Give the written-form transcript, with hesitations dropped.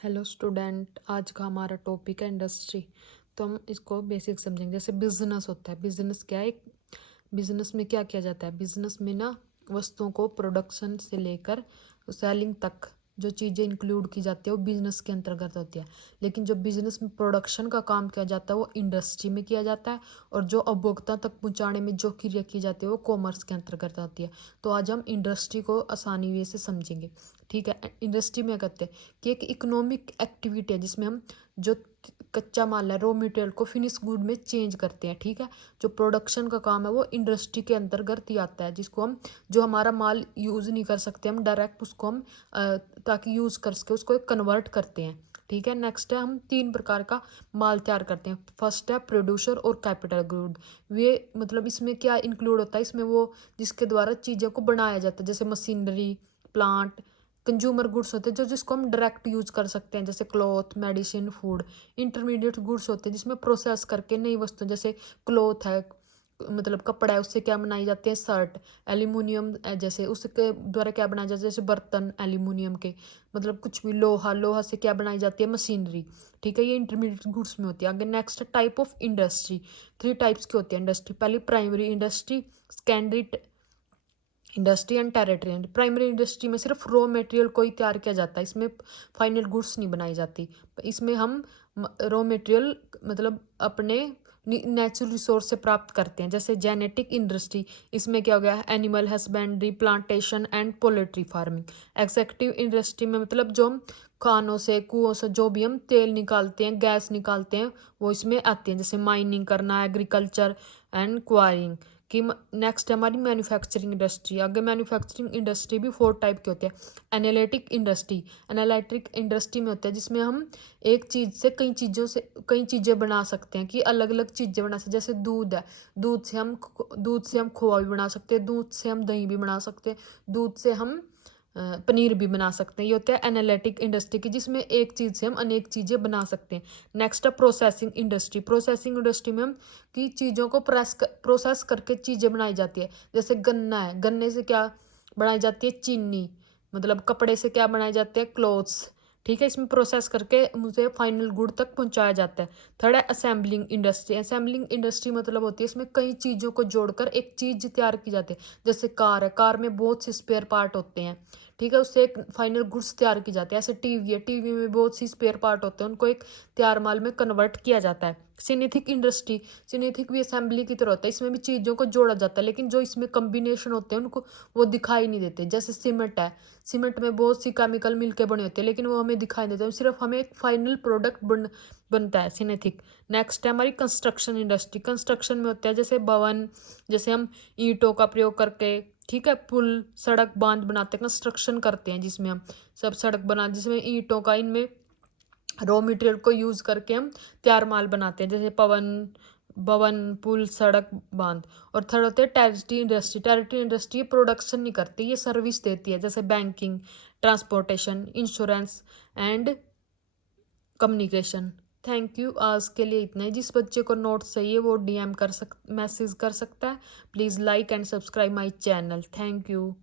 Hello student, आज का हमारा टॉपिक है इंडस्ट्री। तो हम इसको बेसिक समझेंगे। जैसे बिजनेस होता है, बिजनेस क्या है? बिजनेस में क्या किया जाता है? बिजनेस में ना वस्तुओं को प्रोडक्शन से लेकर सेलिंग तक जो चीज़ें इंक्लूड की जाती है वो बिजनेस के अंतर्गत होती है। लेकिन जो बिजनेस में प्रोडक्शन का काम किया जाता है वो इंडस्ट्री में किया जाता है, और जो उपभोक्ता तक पहुंचाने में जो क्रिया की जाती है वो कॉमर्स के अंतर्गत आती है। तो आज हम इंडस्ट्री को आसानी वे से समझेंगे। ठीक है, इंडस्ट्री में क्या कहते हैं कि एक इकोनॉमिक एक्टिविटी है जिसमें हम जो कच्चा माल है, रॉ मटेरियल को फिनिश गुड में चेंज करते हैं। ठीक है, जो प्रोडक्शन का काम है वो इंडस्ट्री के अंतर्गत ही आता है, जिसको हम जो हमारा माल यूज़ नहीं कर सकते हम डायरेक्ट उसको हम ताकि यूज़ कर सके उसको कन्वर्ट करते हैं। ठीक है, नेक्स्ट है हम 3 प्रकार का माल तैयार करते हैं। फर्स्ट है प्रोड्यूसर और कैपिटल गुड। वे मतलब इसमें क्या इंक्लूड होता है, इसमें वो जिसके द्वारा चीज़ों को बनाया जाता है, जैसे मशीनरी, प्लांट। कंज्यूमर गुड्स होते हैं जो जिसको हम डायरेक्ट यूज कर सकते हैं, जैसे cloth, medicine, food. Intermediate goods होते हैं जिसमें प्रोसेस करके नई वस्तु, जैसे क्लॉथ है मतलब कपड़ा है, उससे क्या बनाई जाती है शर्ट। एल्यूमिनियम जैसे उसके द्वारा क्या बनाया जाता है, जैसे बर्तन एल्यूमिनियम के। मतलब कुछ भी लोहा, लोहा से क्या बनाई जाती है, मशीनरी। ठीक है, ये इंटरमीडिएट गुड्स में होती है। आगे next type of industry. 3 types की होती है इंडस्ट्री। पहली primary industry, secondary industry and territory. Primary industry में सिर्फ रॉ मटेरियल को ही तैयार किया जाता है, इसमें फाइनल गुड्स नहीं बनाई जाती। इसमें हम रॉ मटेरियल मतलब अपने नेचुरल रिसोर्स से प्राप्त करते हैं। जैसे जेनेटिक इंडस्ट्री, इसमें क्या हो गया, animal husbandry, plantation and poultry farming. Extractive industry में मतलब जो हम खानों से, कुओं से जो भी हम तेल निकालते हैं, गैस निकालते हैं, वो इसमें आते हैं, जैसे माइनिंग करना, एग्रीकल्चर एंड क्वारिंग कि। नेक्स्ट है हमारी मैन्युफैक्चरिंग इंडस्ट्री। आगे मैन्युफैक्चरिंग इंडस्ट्री भी 4 टाइप की होती है। एनालिटिक इंडस्ट्री, एनालिटिक इंडस्ट्री में होता है जिसमें हम एक चीज़ से कई चीज़ें बना सकते हैं, कि अलग अलग चीज़ें बना सकते हैं। जैसे दूध है, दूध से हम खोआ भी बना सकते हैं, दूध से हम दही भी बना सकते हैं, दूध से हम पनीर भी बना सकते हैं। ये होता है एनालिटिक इंडस्ट्री की, जिसमें एक चीज़ से हम अनेक चीज़ें बना सकते हैं। नेक्स्ट है प्रोसेसिंग इंडस्ट्री। प्रोसेसिंग इंडस्ट्री में हम की चीज़ों को प्रोसेस करके चीज़ें बनाई जाती है। जैसे गन्ना है, गन्ने से क्या बनाई जाती है, चीनी। मतलब कपड़े से क्या बनाए जाते हैं, क्लोथ्स। ठीक है, इसमें प्रोसेस करके मुझे फाइनल गुड तक पहुंचाया जाता है। थर्ड है असेंबलिंग इंडस्ट्री। असेंबलिंग इंडस्ट्री मतलब होती है इसमें कई चीज़ों को जोड़कर एक चीज़ तैयार की जाती है। जैसे कार है, कार में बहुत से स्पेयर पार्ट होते हैं। ठीक है, उससे एक फाइनल गुड्स तैयार की जाती है। ऐसे टीवी है, टीवी में बहुत सी स्पेयर पार्ट होते हैं, उनको एक तैयार माल में कन्वर्ट किया जाता है। सिनेथिक इंडस्ट्री, सिनेथिक भी असेंबली की तरह होता है, इसमें भी चीज़ों को जोड़ा जाता है, लेकिन जो इसमें कम्बिनेशन होते हैं उनको वो दिखाई नहीं देते। जैसे सीमेंट है, सीमेंट में बहुत सी केमिकल मिलके बने होते हैं, लेकिन वो हमें दिखाई नहीं देते, सिर्फ हमें एक फाइनल प्रोडक्ट बनता है सिनेथिक। नेक्स्ट है हमारी कंस्ट्रक्शन इंडस्ट्री। कंस्ट्रक्शन में होता है जैसे भवन, जैसे हम ईंटों का प्रयोग करके, ठीक है, पुल, सड़क, बांध बनाते हैं, कंस्ट्रक्शन करते हैं, जिसमें हम सब सड़क बना, जिसमें ईंटों का, इनमें रॉ मटेरियल को यूज करके हम तैयार माल बनाते हैं, जैसे भवन, पुल, सड़क, बांध। और थर्ड होते हैं territory industry. Territory industry production नहीं करती, ये सर्विस देती है, जैसे banking, transportation, insurance and communication. Thank you, आज के लिए इतना ही। जिस बच्चे को नोट्स चाहिए वो मैसेज कर सकता है। Please like and subscribe my channel. Thank you.